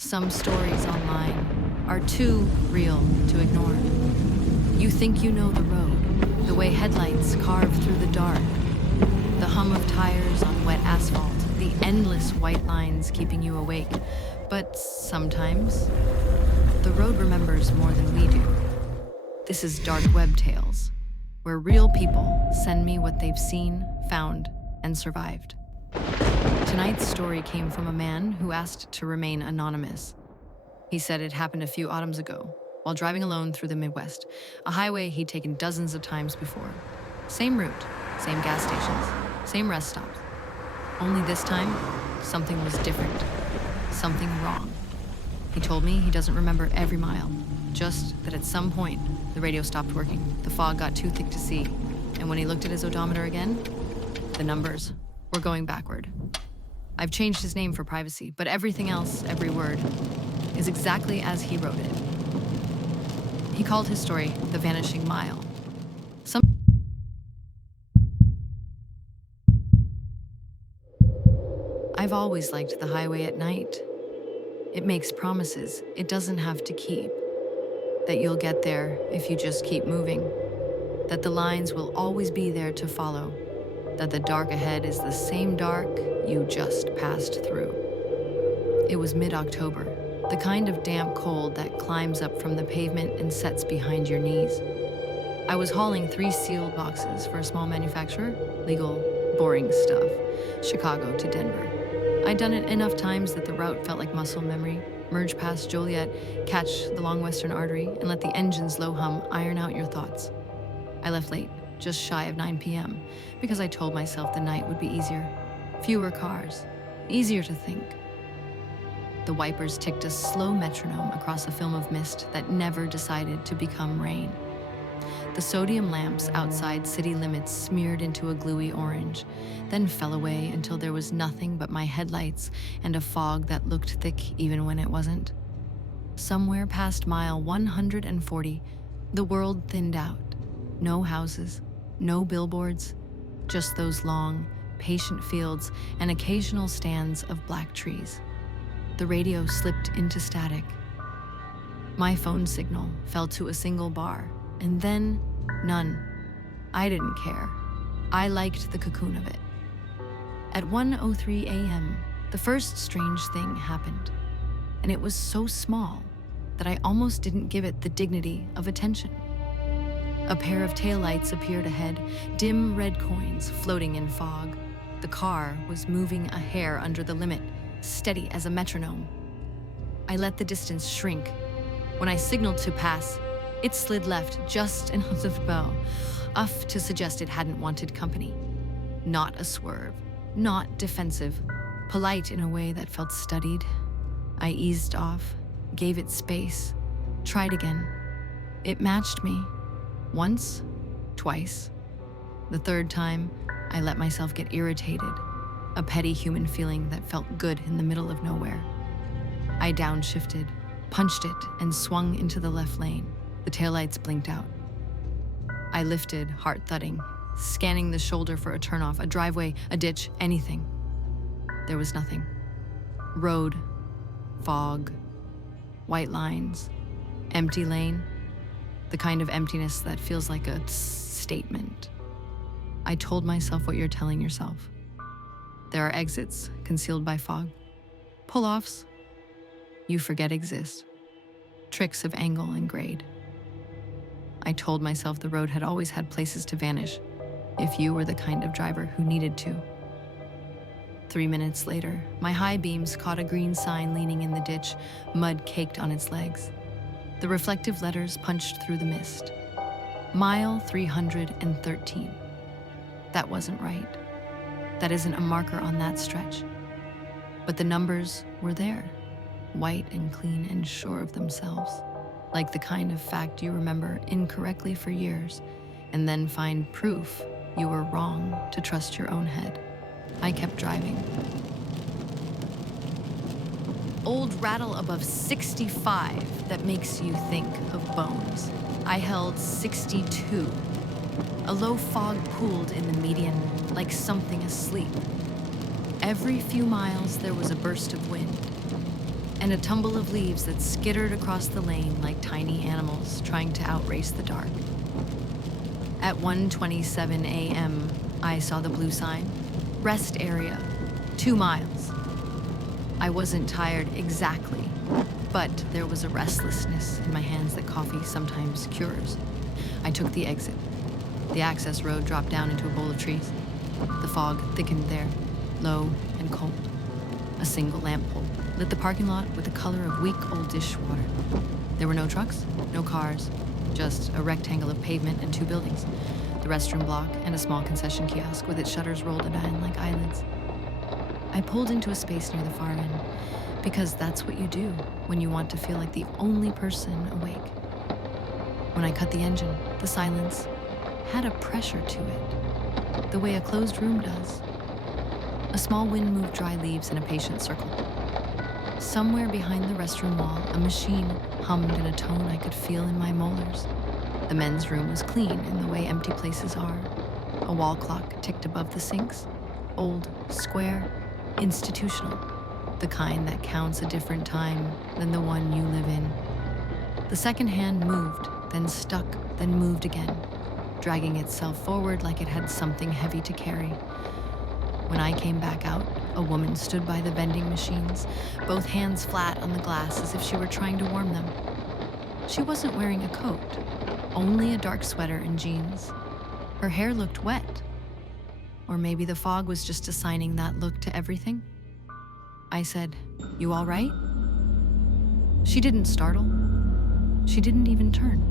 Some stories online are too real to ignore. You think you know the road, the way headlights carve through the dark, the hum of tires on wet asphalt, the endless white lines keeping you awake. But sometimes, the road remembers more than we do. This is DarkWeb Tales, where real people send me what they've seen, found, and survived. Tonight's story came from a man who asked to remain anonymous. He said it happened a few autumns ago, while driving alone through the Midwest, a highway he'd taken dozens of times before. Same route, same gas stations, same rest stops. Only this time, something was different, something wrong. He told me he doesn't remember every mile, just that at some point, the radio stopped working, the fog got too thick to see, and when he looked at his odometer again, the numbers were going backward. I've changed his name for privacy, but everything else, every word, is exactly as he wrote it. He called his story The Vanishing Mile. I've always liked the highway at night. It makes promises it doesn't have to keep. That you'll get there if you just keep moving. That the lines will always be there to follow. That the dark ahead is the same dark you just passed through. It was mid-October, the kind of damp cold that climbs up from the pavement and sets behind your knees. I was hauling 3 sealed boxes for a small manufacturer, legal, boring stuff, Chicago to Denver. I'd done it enough times that the route felt like muscle memory. Merge past Joliet, catch the long western artery, and let the engine's low hum iron out your thoughts. I left late, just shy of 9 p.m., because I told myself the night would be easier. Fewer cars, easier to think. The wipers ticked a slow metronome across a film of mist that never decided to become rain. The sodium lamps outside city limits smeared into a gluey orange, then fell away until there was nothing but my headlights and a fog that looked thick even when it wasn't. Somewhere past mile 140, the world thinned out. No houses, no billboards, just those long, patient fields and occasional stands of black trees. The radio slipped into static. My phone signal fell to a single bar, and then none. I didn't care. I liked the cocoon of it. At 1:03 a.m., the first strange thing happened, and it was so small that I almost didn't give it the dignity of attention. A pair of taillights appeared ahead, dim red coins floating in fog. The car was moving a hair under the limit, steady as a metronome. I let the distance shrink. When I signaled to pass, it slid left just enough to suggest it hadn't wanted company. Not a swerve, not defensive, polite in a way that felt studied. I eased off, gave it space, tried again. It matched me. Once, twice. The third time, I let myself get irritated, a petty human feeling that felt good in the middle of nowhere. I downshifted, punched it, and swung into the left lane. The taillights blinked out. I lifted, heart thudding, scanning the shoulder for a turnoff, a driveway, a ditch, anything. There was nothing. Road, fog, white lines, empty lane, the kind of emptiness that feels like a statement. I told myself what you're telling yourself. There are exits concealed by fog. Pull-offs you forget exist. Tricks of angle and grade. I told myself the road had always had places to vanish, if you were the kind of driver who needed to. 3 minutes later, my high beams caught a green sign leaning in the ditch, mud caked on its legs. The reflective letters punched through the mist. Mile 313. That wasn't right. That isn't a marker on that stretch. But the numbers were there, white and clean and sure of themselves, like the kind of fact you remember incorrectly for years, and then find proof you were wrong to trust your own head. I kept driving. Old rattle above 65 that makes you think of bones. I held 62. A low fog pooled in the median, like something asleep. Every few miles there was a burst of wind. and a tumble of leaves that skittered across the lane like tiny animals trying to outrace the dark. At 1:27 a.m., I saw the blue sign, rest area, 2 miles. I wasn't tired exactly, but there was a restlessness in my hands that coffee sometimes cures. I took the exit. The access road dropped down into a bowl of trees. The fog thickened there, low and cold. A single lamp pole lit the parking lot with the color of weak old dishwater. There were no trucks, no cars, just a rectangle of pavement and 2 buildings, the restroom block and a small concession kiosk with its shutters rolled down like eyelids. I pulled into a space near the far end, because that's what you do when you want to feel like the only person awake. When I cut the engine, the silence had a pressure to it, the way a closed room does. A small wind moved dry leaves in a patient circle. Somewhere behind the restroom wall, a machine hummed in a tone I could feel in my molars. The men's room was clean in the way empty places are. A wall clock ticked above the sinks, old, square, institutional, the kind that counts a different time than the one you live in. The second hand moved, then stuck, then moved again, dragging itself forward like it had something heavy to carry. When I came back out, a woman stood by the vending machines, both hands flat on the glass as if she were trying to warm them. She wasn't wearing a coat, only a dark sweater and jeans. Her hair looked wet. Or maybe the fog was just assigning that look to everything. I said, "You all right?" She didn't startle. She didn't even turn.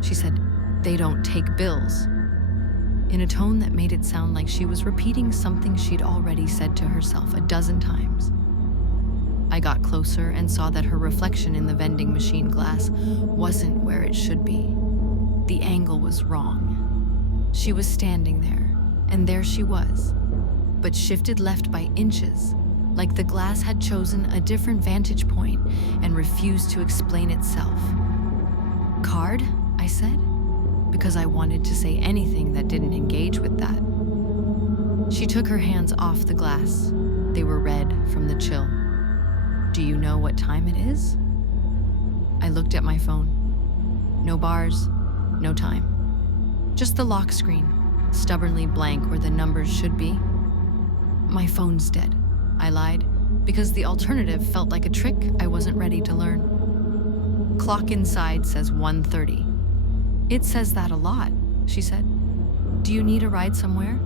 She said, "They don't take bills," in a tone that made it sound like she was repeating something she'd already said to herself a dozen times. I got closer and saw that her reflection in the vending machine glass wasn't where it should be. The angle was wrong. She was standing there, and there she was, but shifted left by inches, like the glass had chosen a different vantage point and refused to explain itself. "Card?" I said, because I wanted to say anything that didn't engage with that. She took her hands off the glass. They were red from the chill. "Do you know what time it is?" I looked at my phone. No bars, no time. Just the lock screen, stubbornly blank where the numbers should be. "My phone's dead," I lied, because the alternative felt like a trick I wasn't ready to learn. "Clock inside says 1:30. "It says that a lot," she said. "Do you need a ride somewhere?"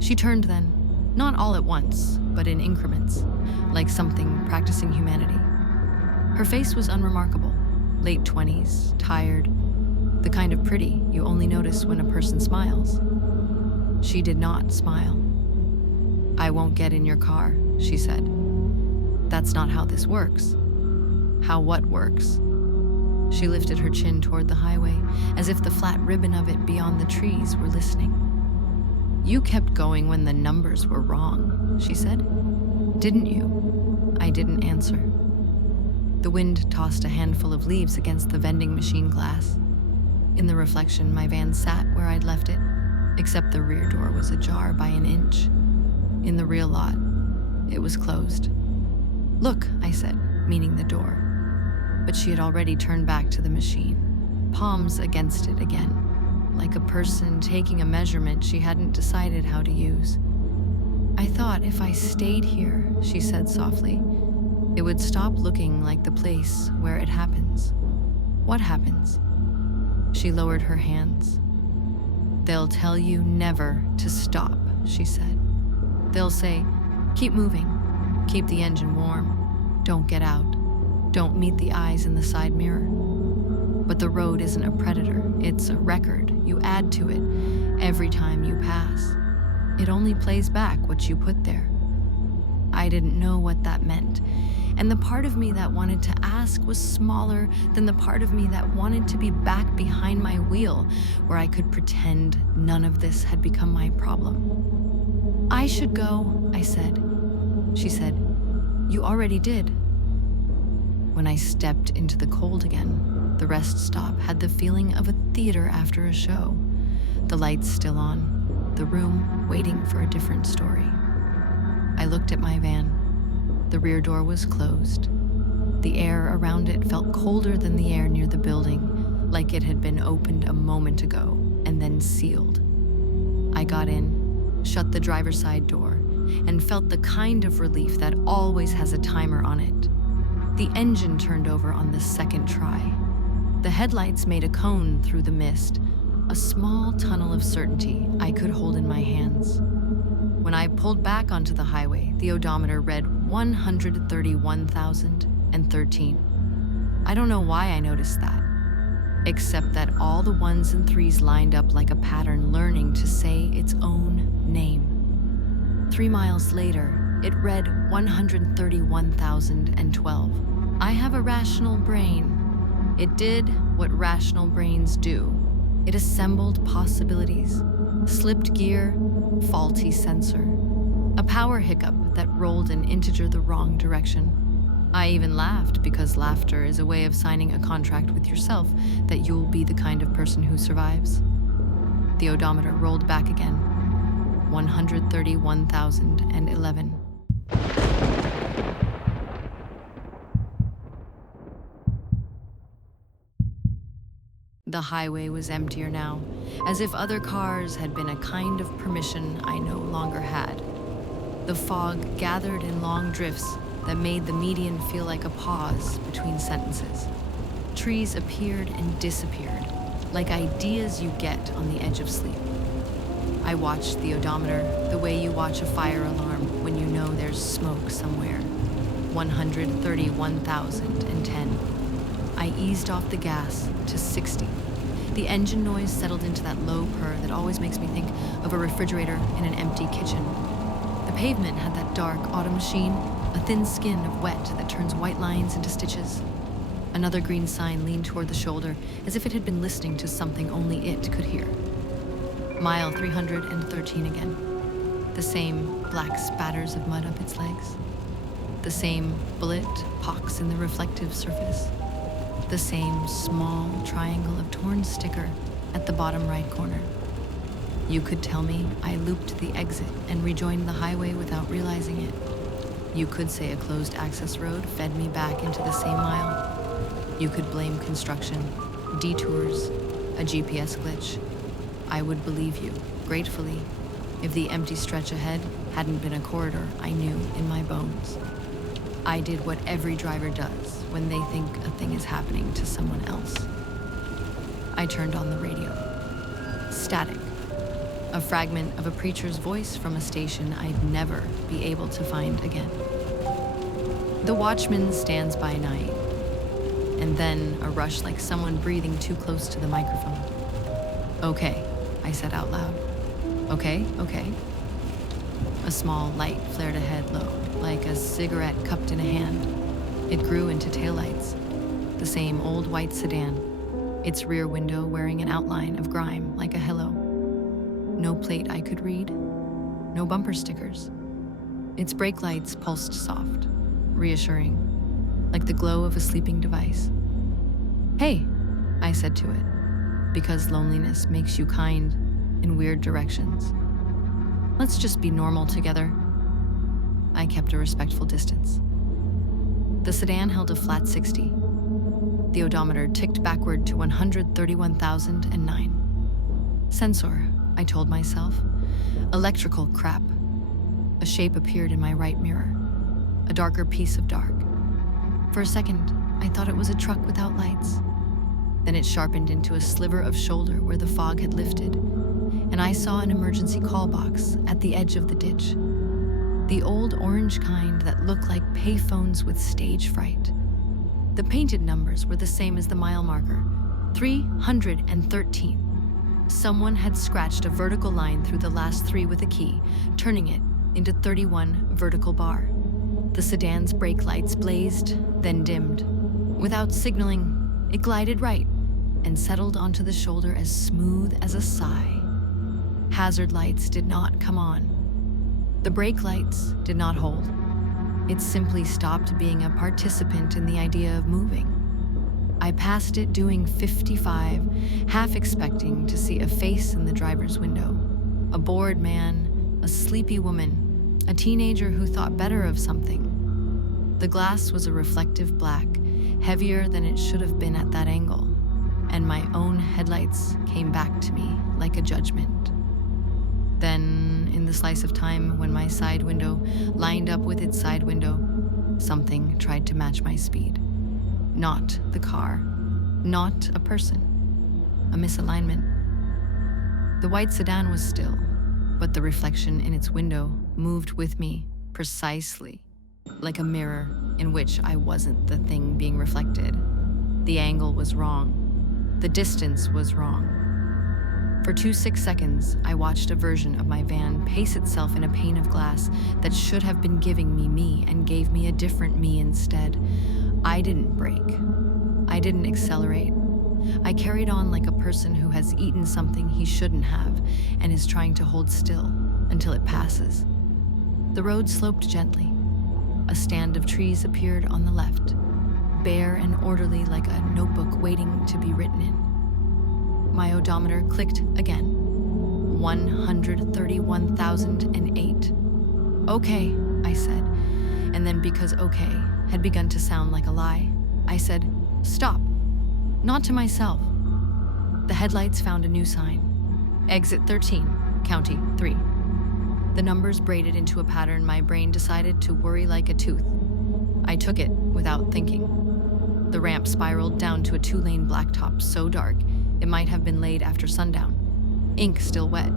She turned then, not all at once, but in increments, like something practicing humanity. Her face was unremarkable, late 20s, tired, the kind of pretty you only notice when a person smiles. She did not smile. "I won't get in your car," she said. "That's not how this works." "How what works?" She lifted her chin toward the highway, as if the flat ribbon of it beyond the trees were listening. "You kept going when the numbers were wrong," she said. "Didn't you?" I didn't answer. The wind tossed a handful of leaves against the vending machine glass. In the reflection, my van sat where I'd left it, except the rear door was ajar by an inch. In the real lot, it was closed. "Look," I said, meaning the door. But she had already turned back to the machine, palms against it again, like a person taking a measurement she hadn't decided how to use. "I thought if I stayed here," she said softly, "it would stop looking like the place where it happens." "What happens?" She lowered her hands. "They'll tell you never to stop," she said. "They'll say, keep moving, keep the engine warm, don't get out, don't meet the eyes in the side mirror. But the road isn't a predator, it's a record you add to it every time you pass. It only plays back what you put there." I didn't know what that meant, and the part of me that wanted to ask was smaller than the part of me that wanted to be back behind my wheel, where I could pretend none of this had become my problem. "I should go," I said. She said, "You already did." When I stepped into the cold again, the rest stop had the feeling of a theater after a show. The lights still on, the room waiting for a different story. I looked at my van. The rear door was closed. The air around it felt colder than the air near the building, like it had been opened a moment ago and then sealed. I got in, shut the driver's side door, and felt the kind of relief that always has a timer on it. The engine turned over on the second try. The headlights made a cone through the mist, a small tunnel of certainty I could hold in my hands. When I pulled back onto the highway, the odometer read 131,013. I don't know why I noticed that, except that all the ones and threes lined up like a pattern learning to say its own name. 3 miles later, it read 131,012. I have a rational brain. It did what rational brains do. It assembled possibilities, slipped gear, faulty sensor, a power hiccup that rolled an integer the wrong direction. I even laughed because laughter is a way of signing a contract with yourself that you'll be the kind of person who survives. The odometer rolled back again, 131,011. The highway was emptier now, as if other cars had been a kind of permission I no longer had. The fog gathered in long drifts that made the median feel like a pause between sentences. Trees appeared and disappeared, like ideas you get on the edge of sleep. I watched the odometer the way you watch a fire alarm when you know there's smoke somewhere. 131,010. I eased off the gas to 60. The engine noise settled into that low purr that always makes me think of a refrigerator in an empty kitchen. The pavement had that dark autumn sheen, a thin skin of wet that turns white lines into stitches. Another green sign leaned toward the shoulder, as if it had been listening to something only it could hear. Mile 313 again. The same black spatters of mud up its legs. The same bullet pocks in the reflective surface. The same small triangle of torn sticker at the bottom right corner. You could tell me I looped the exit and rejoined the highway without realizing it. You could say a closed access road fed me back into the same mile. You could blame construction, detours, a GPS glitch. I would believe you, gratefully, if the empty stretch ahead hadn't been a corridor I knew in my bones. I did what every driver does when they think a thing is happening to someone else. I turned on the radio. Static. A fragment of a preacher's voice from a station I'd never be able to find again. The watchman stands by night, and then a rush like someone breathing too close to the microphone. Okay, I said out loud. Okay. A small light flared ahead low, like a cigarette cupped in a hand. It grew into taillights. The same old white sedan, its rear window wearing an outline of grime like a hello. No plate I could read, no bumper stickers. Its brake lights pulsed soft, reassuring, like the glow of a sleeping device. Hey, I said to it, because loneliness makes you kind in weird directions. Let's just be normal together. I kept a respectful distance. The sedan held a flat 60. The odometer ticked backward to 131,009. Sensor, I told myself. Electrical crap. A shape appeared in my right mirror. A darker piece of dark. For a second, I thought it was a truck without lights. Then it sharpened into a sliver of shoulder where the fog had lifted, and I saw an emergency call box at the edge of the ditch. The old orange kind that looked like payphones with stage fright. The painted numbers were the same as the mile marker, 313. Someone had scratched a vertical line through the last 3 with a key, turning it into 31 vertical bar. The sedan's brake lights blazed, then dimmed. Without signaling, it glided right and settled onto the shoulder as smooth as a sigh. Hazard lights did not come on. The brake lights did not hold. It simply stopped being a participant in the idea of moving. I passed it doing 55, half expecting to see a face in the driver's window. A bored man, a sleepy woman, a teenager who thought better of something. The glass was a reflective black, heavier than it should have been at that angle, and my own headlights came back to me like a judgment. Then, in the slice of time when my side window lined up with its side window, something tried to match my speed. Not the car, not a person, a misalignment. The white sedan was still, but the reflection in its window moved with me precisely, like a mirror in which I wasn't the thing being reflected. The angle was wrong. The distance was wrong. For 2 seconds, I watched a version of my van pace itself in a pane of glass that should have been giving me me and gave me a different me instead. I didn't brake. I didn't accelerate. I carried on like a person who has eaten something he shouldn't have and is trying to hold still until it passes. The road sloped gently. A stand of trees appeared on the left, bare and orderly like a notebook waiting to be written in. My odometer clicked again. 131,008. Okay, I said. And then because okay had begun to sound like a lie, I said, stop. Not to myself. The headlights found a new sign. Exit 13, County 3. The numbers braided into a pattern my brain decided to worry like a tooth. I took it without thinking. The ramp spiraled down to a 2-lane blacktop so dark it might have been laid after sundown, ink still wet.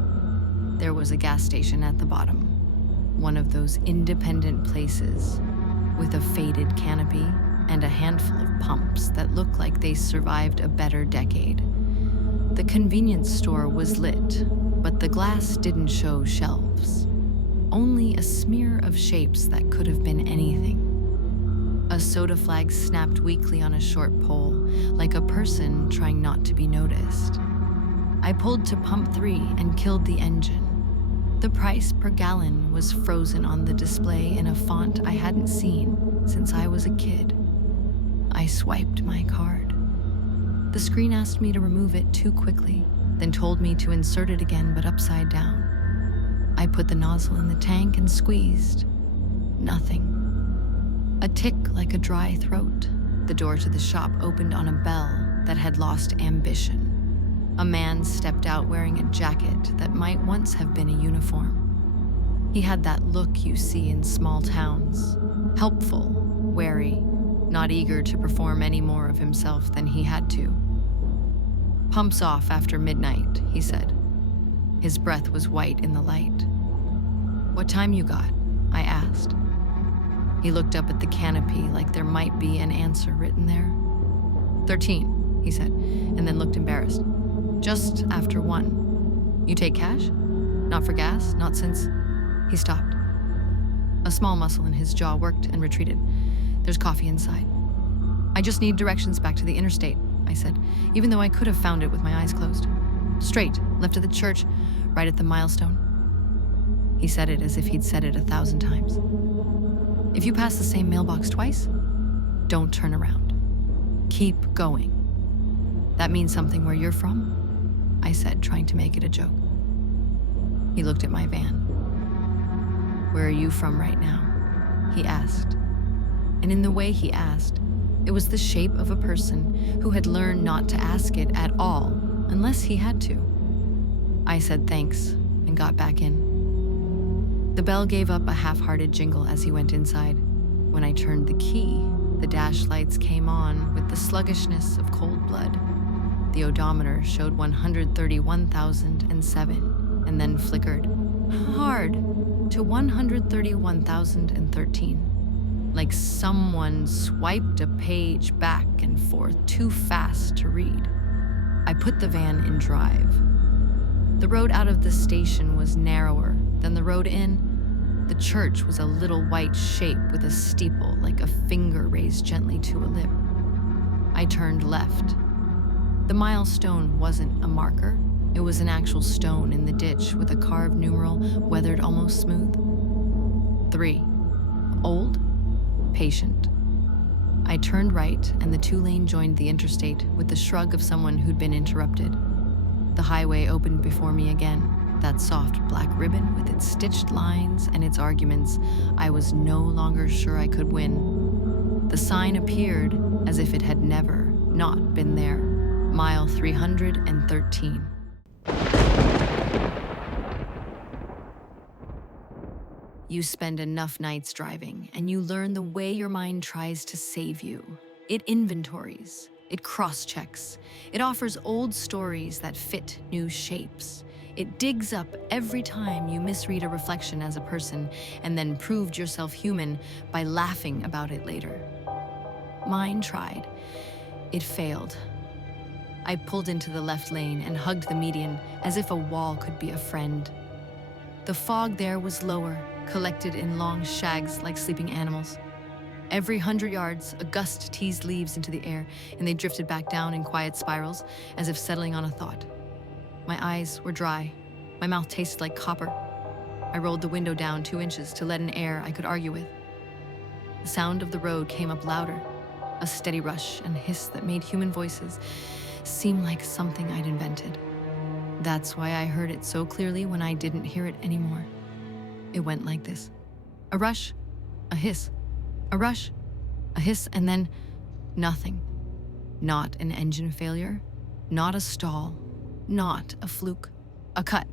There was a gas station at the bottom, one of those independent places with a faded canopy and a handful of pumps that looked like they survived a better decade. The convenience store was lit, but the glass didn't show shelves. Only a smear of shapes that could have been anything. A soda flag snapped weakly on a short pole, like a person trying not to be noticed. I pulled to pump 3 and killed the engine. The price per gallon was frozen on the display in a font I hadn't seen since I was a kid. I swiped my card. The screen asked me to remove it too quickly, then told me to insert it again but upside down. I put the nozzle in the tank and squeezed. Nothing. A tick like a dry throat. The door to the shop opened on a bell that had lost ambition. A man stepped out wearing a jacket that might once have been a uniform. He had that look you see in small towns. Helpful, wary, not eager to perform any more of himself than he had to. Pumps off after midnight, he said. His breath was white in the light. What time you got? I asked. He looked up at the canopy like there might be an answer written there. 13, he said, and then looked embarrassed. Just after 1. You take cash? Not for gas? Not since... He stopped. A small muscle in his jaw worked and retreated. There's coffee inside. I just need directions back to the interstate, I said, even though I could have found it with my eyes closed. Straight, left of the church, right at the milestone. He said it as if he'd said it 1,000 times. If you pass the same mailbox twice, don't turn around. Keep going. That means something where you're from? I said, trying to make it a joke. He looked at my van. Where are you from right now? He asked. And in the way he asked, it was the shape of a person who had learned not to ask it at all, unless he had to. I said thanks and got back in. The bell gave up a half-hearted jingle as he went inside. When I turned the key, the dash lights came on with the sluggishness of cold blood. The odometer showed 131,007 and then flickered hard to 131,013, like someone swiped a page back and forth too fast to read. I put the van in drive. The road out of the station was narrower than the road in. The church was a little white shape with a steeple like a finger raised gently to a lip. I turned left. The milestone wasn't a marker. It was an actual stone in the ditch with a carved numeral weathered almost smooth. 3. Old, patient. I turned right and the 2-lane joined the interstate with the shrug of someone who'd been interrupted. The highway opened before me again, that soft black ribbon with its stitched lines and its arguments I was no longer sure I could win. The sign appeared as if it had never not been there. Mile 313. You spend enough nights driving, and you learn the way your mind tries to save you. It inventories, it cross-checks, it offers old stories that fit new shapes. It digs up every time you misread a reflection as a person and then proved yourself human by laughing about it later. Mine tried. It failed. I pulled into the left lane and hugged the median as if a wall could be a friend. The fog there was lower, collected in long shags like sleeping animals. Every 100 yards, a gust teased leaves into the air, and they drifted back down in quiet spirals, as if settling on a thought. My eyes were dry. My mouth tasted like copper. I rolled the window down 2 inches to let in air I could argue with. The sound of the road came up louder, a steady rush and hiss that made human voices seem like something I'd invented. That's why I heard it so clearly when I didn't hear it anymore. It went like this. A rush, a hiss, a rush, a hiss, and then nothing. Not an engine failure, not a stall, not a fluke, a cut.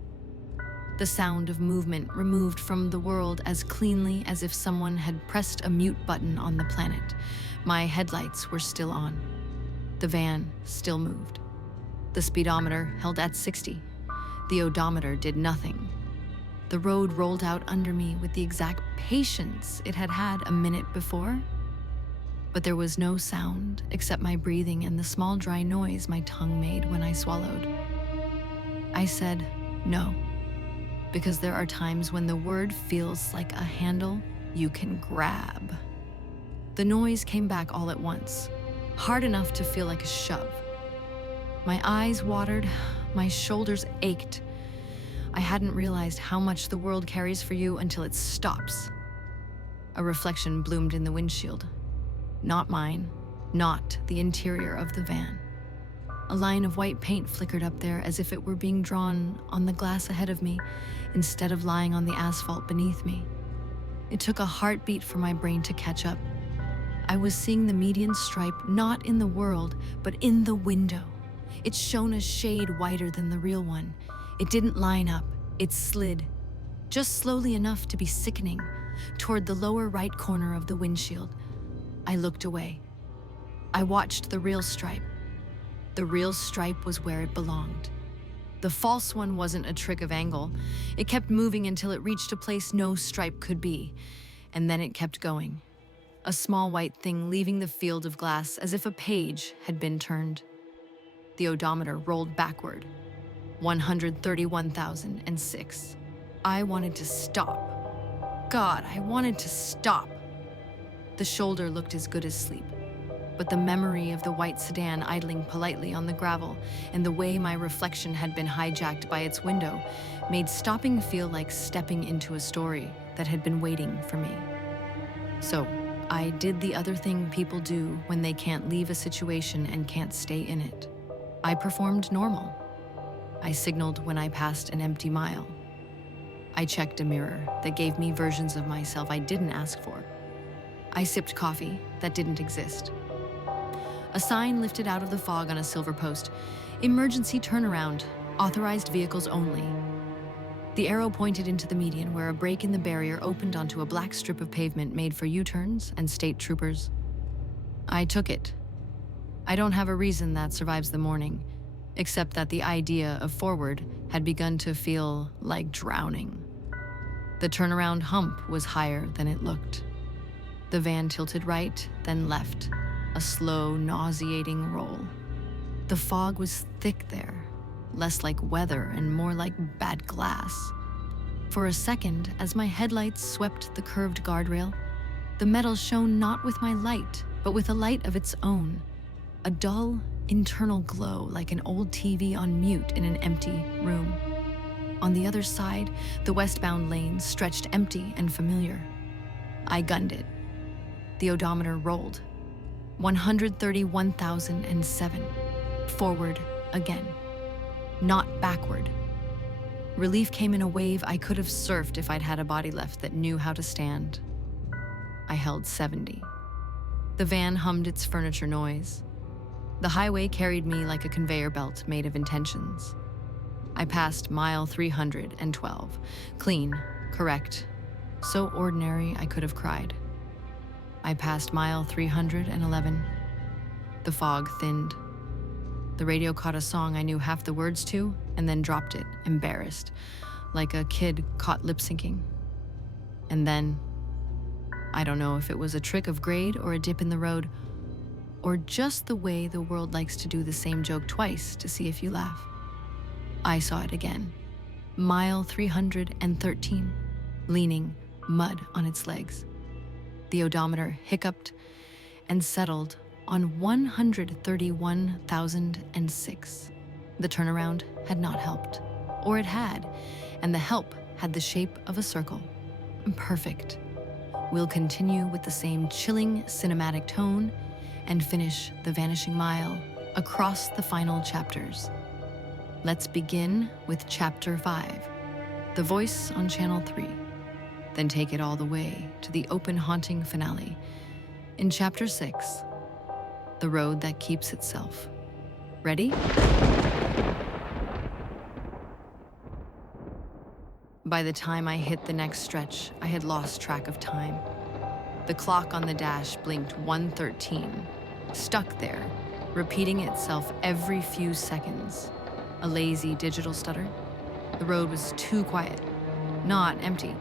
The sound of movement removed from the world as cleanly as if someone had pressed a mute button on the planet. My headlights were still on. The van still moved. The speedometer held at 60. The odometer did nothing. The road rolled out under me with the exact patience it had had a minute before. But there was no sound except my breathing and the small dry noise my tongue made when I swallowed. I said no, because there are times when the word feels like a handle you can grab. The noise came back all at once, hard enough to feel like a shove. My eyes watered, my shoulders ached. I hadn't realized how much the world carries for you until it stops. A reflection bloomed in the windshield. Not mine, not the interior of the van. A line of white paint flickered up there as if it were being drawn on the glass ahead of me instead of lying on the asphalt beneath me. It took a heartbeat for my brain to catch up. I was seeing the median stripe not in the world, but in the window. It shone a shade whiter than the real one. It didn't line up, it slid, just slowly enough to be sickening, toward the lower right corner of the windshield. I looked away. I watched the real stripe. The real stripe was where it belonged. The false one wasn't a trick of angle. It kept moving until it reached a place no stripe could be, and then it kept going. A small white thing leaving the field of glass as if a page had been turned. The odometer rolled backward. 131,006. I wanted to stop. God, I wanted to stop. The shoulder looked as good as sleep, but the memory of the white sedan idling politely on the gravel and the way my reflection had been hijacked by its window made stopping feel like stepping into a story that had been waiting for me. So I did the other thing people do when they can't leave a situation and can't stay in it. I performed normal. I signaled when I passed an empty mile. I checked a mirror that gave me versions of myself I didn't ask for. I sipped coffee that didn't exist. A sign lifted out of the fog on a silver post. Emergency turnaround, authorized vehicles only. The arrow pointed into the median where a break in the barrier opened onto a black strip of pavement made for U-turns and state troopers. I took it. I don't have a reason that survives the morning, except that the idea of forward had begun to feel like drowning. The turnaround hump was higher than it looked. The van tilted right, then left, a slow, nauseating roll. The fog was thick there, less like weather and more like bad glass. For a second, as my headlights swept the curved guardrail, the metal shone not with my light, but with a light of its own, a dull, internal glow like an old TV on mute in an empty room. On the other side, the westbound lane stretched empty and familiar. I gunned it. The odometer rolled. 131,007. Forward again. Not backward. Relief came in a wave I could have surfed if I'd had a body left that knew how to stand. I held 70. The van hummed its furniture noise. The highway carried me like a conveyor belt made of intentions. I passed mile 312. Clean, correct. So ordinary I could have cried. I passed mile 311. The fog thinned. The radio caught a song I knew half the words to and then dropped it, embarrassed, like a kid caught lip-syncing. And then, I don't know if it was a trick of grade or a dip in the road, or just the way the world likes to do the same joke twice to see if you laugh. I saw it again. Mile 313, leaning, mud on its legs. The odometer hiccuped and settled on 131,006. The turnaround had not helped. Or it had, and the help had the shape of a circle. Perfect. We'll continue with the same chilling cinematic tone and finish the Vanishing Mile across the final chapters. Let's begin with Chapter 5, The Voice on Channel 3, then take it all the way to the open haunting finale. In Chapter 6, The Road That Keeps Itself. Ready? By the time I hit the next stretch, I had lost track of time. The clock on the dash blinked 1:13, stuck there, repeating itself every few seconds. A lazy digital stutter. The road was too quiet. Not empty,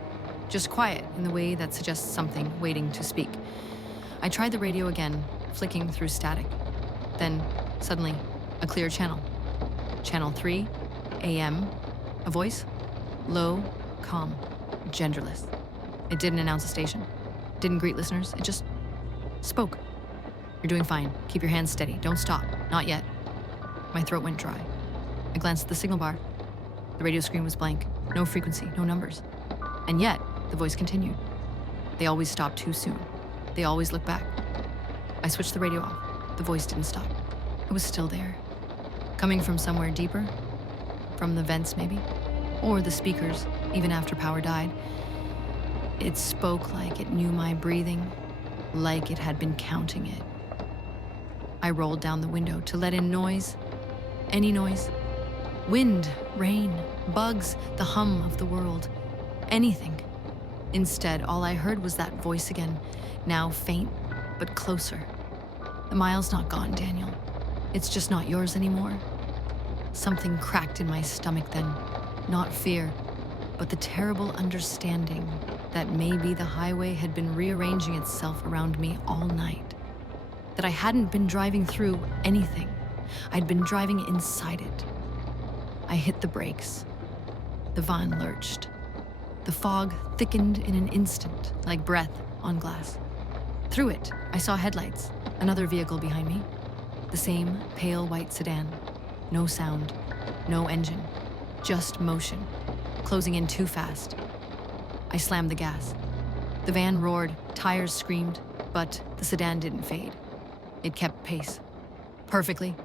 just quiet in the way that suggests something waiting to speak. I tried the radio again, flicking through static. Then, suddenly, a clear channel. Channel 3, AM, a voice, low, calm, genderless. It didn't announce a station, didn't greet listeners, it just spoke. You're doing fine, keep your hands steady, don't stop, not yet. My throat went dry. I glanced at the signal bar. The radio screen was blank, no frequency, no numbers. And yet, the voice continued. They always stop too soon. They always look back. I switched the radio off. The voice didn't stop. It was still there. Coming from somewhere deeper? From the vents, maybe? Or the speakers, even after power died. It spoke like it knew my breathing, like it had been counting it. I rolled down the window to let in noise. Any noise. Wind, rain, bugs, the hum of the world. Anything. Instead, all I heard was that voice again, now faint, but closer. The mile's not gone, Daniel. It's just not yours anymore. Something cracked in my stomach then. Not fear, but the terrible understanding that maybe the highway had been rearranging itself around me all night. That I hadn't been driving through anything. I'd been driving inside it. I hit the brakes. The van lurched. The fog thickened in an instant, like breath on glass. Through it, I saw headlights, another vehicle behind me. The same pale white sedan. No sound, no engine, just motion, closing in too fast. I slammed the gas. The van roared, tires screamed, but the sedan didn't fade. It kept pace. Perfectly.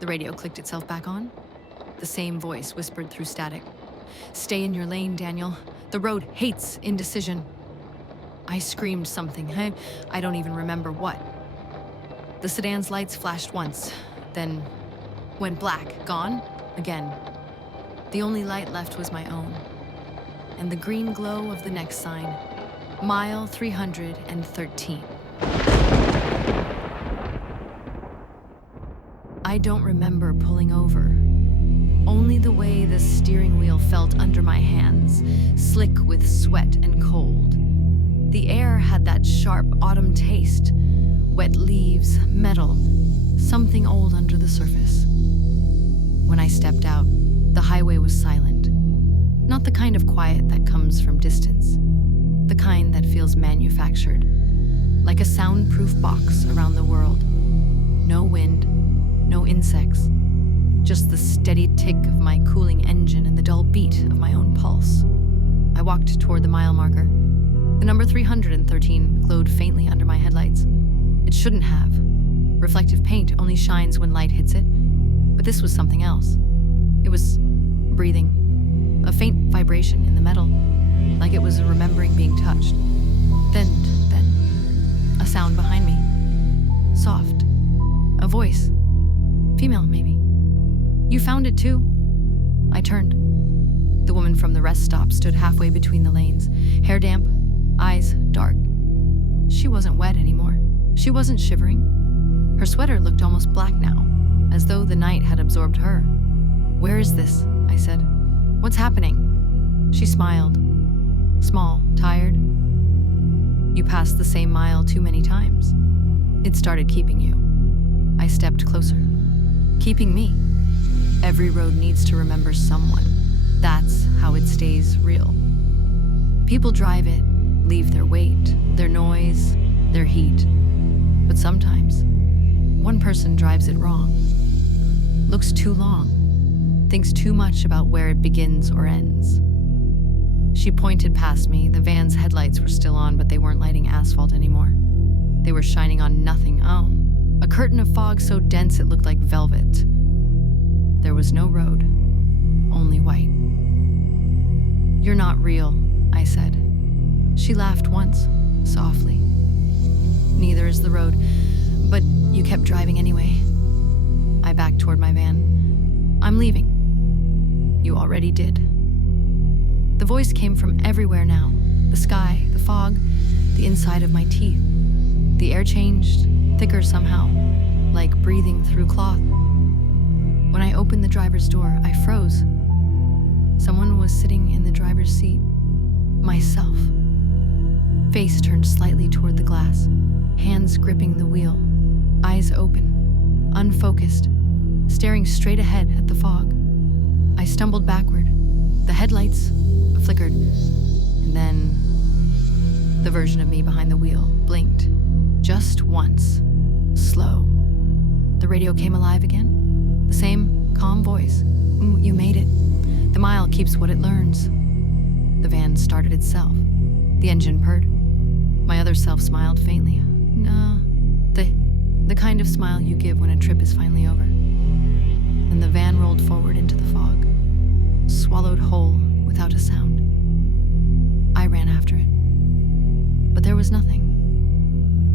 The radio clicked itself back on. The same voice whispered through static. Stay in your lane, Daniel. The road hates indecision. I screamed something. I don't even remember what. The sedan's lights flashed once, then went black, gone, again. The only light left was my own, and the green glow of the next sign, mile 313. I don't remember pulling over. Only the way the steering wheel felt under my hands, slick with sweat and cold. The air had that sharp autumn taste, wet leaves, metal, something old under the surface. When I stepped out, the highway was silent. Not the kind of quiet that comes from distance, the kind that feels manufactured, like a soundproof box around the world. No wind, no insects, just the steady tick of my cooling engine and the dull beat of my own pulse. I walked toward the mile marker. The number 313 glowed faintly under my headlights. It shouldn't have. Reflective paint only shines when light hits it, but this was something else. It was breathing, a faint vibration in the metal, like it was remembering being touched. Then, a sound behind me. soft. A voice. Female, maybe. You found it too? I turned. The woman from the rest stop stood halfway between the lanes, hair damp, eyes dark. She wasn't wet anymore. She wasn't shivering. Her sweater looked almost black now, as though the night had absorbed her. Where is this? I said. What's happening? She smiled. Small, tired. You passed the same mile too many times. It started keeping you. I stepped closer. Keeping me. Every road needs to remember someone. That's how it stays real. People drive it, leave their weight, their noise, their heat. But sometimes, one person drives it wrong. Looks too long. Thinks too much about where it begins or ends. She pointed past me. The van's headlights were still on, but they weren't lighting asphalt anymore. They were shining on nothing. Oh, a curtain of fog so dense it looked like velvet. There was no road, only white. You're not real, I said. She laughed once, softly. Neither is the road, but you kept driving anyway. I backed toward my van. I'm leaving. You already did. The voice came from everywhere now. The sky, the fog, the inside of my teeth. The air changed, thicker somehow, like breathing through cloth. When I opened the driver's door, I froze. Someone was sitting in the driver's seat. Myself. Face turned slightly toward the glass, hands gripping the wheel, eyes open, unfocused, staring straight ahead at the fog. I stumbled backward. The headlights flickered, and then the version of me behind the wheel blinked. Just once. Slow. The radio came alive again. The same calm voice. You made it. The mile keeps what it learns. The van started itself. The engine purred. My other self smiled faintly. No, the kind of smile you give when a trip is finally over. And the van rolled forward into the fog, swallowed whole without a sound. I ran after it. But there was nothing.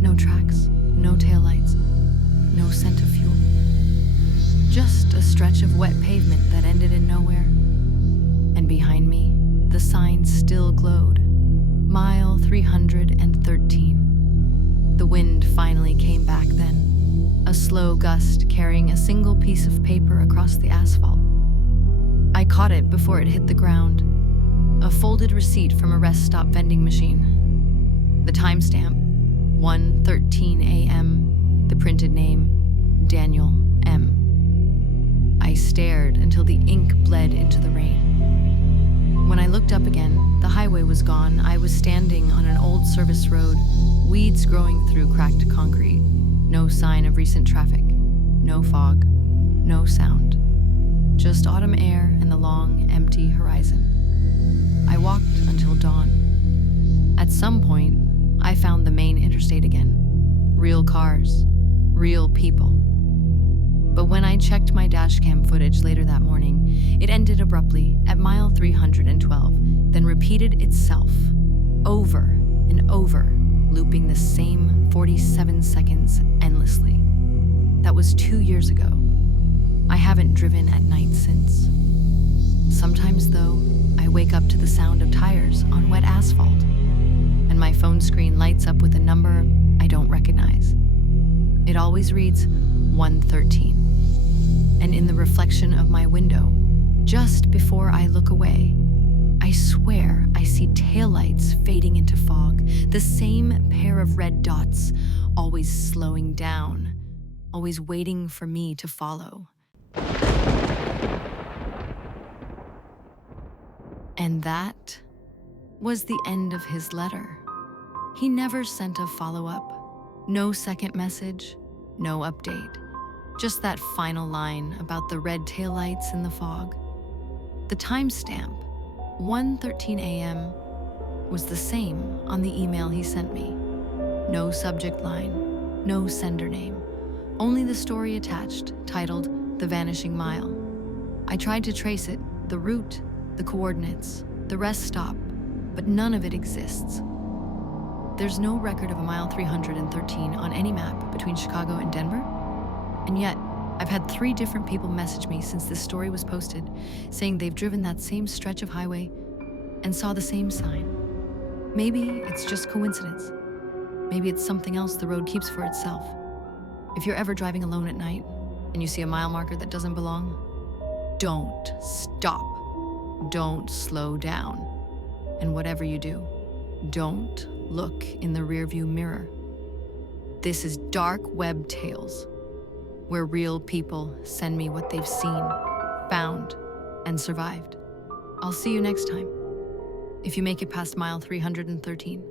No tracks, no taillights, no scent of fuel. Just a stretch of wet pavement that ended in nowhere. And behind me, the sign still glowed. Mile 313. The wind finally came back then, a slow gust carrying a single piece of paper across the asphalt. I caught it before it hit the ground, a folded receipt from a rest stop vending machine. The timestamp, 1:13 a.m., the printed name, Daniel M. I stared until the ink bled into the rain. When I looked up again, the highway was gone. I was standing on an old service road, weeds growing through cracked concrete. No sign of recent traffic. No fog. No sound. Just autumn air and the long, empty horizon. I walked until dawn. At some point, I found the main interstate again. Real cars. Real people. But when I checked my dashcam footage later that morning, it ended abruptly at mile 312, then repeated itself, over and over, looping the same 47 seconds endlessly. That was 2 years ago. I haven't driven at night since. Sometimes, though, I wake up to the sound of tires on wet asphalt, and my phone screen lights up with a number I don't recognize. It always reads 113. And in the reflection of my window, just before I look away, I swear I see taillights fading into fog, the same pair of red dots, always slowing down, always waiting for me to follow. And that was the end of his letter. He never sent a follow-up, no second message, no update. Just that final line about the red taillights in the fog. The timestamp, 1:13 a.m., was the same on the email he sent me. No subject line, no sender name, only the story attached, titled The Vanishing Mile. I tried to trace it, the route, the coordinates, the rest stop, but none of it exists. There's no record of a mile 313 on any map between Chicago and Denver. And yet, I've had 3 different people message me since this story was posted, saying they've driven that same stretch of highway and saw the same sign. Maybe it's just coincidence. Maybe it's something else the road keeps for itself. If you're ever driving alone at night and you see a mile marker that doesn't belong, don't stop. Don't slow down. And whatever you do, don't look in the rearview mirror. This is Dark Web Tales, where real people send me what they've seen, found, and survived. I'll see you next time, if you make it past mile 313.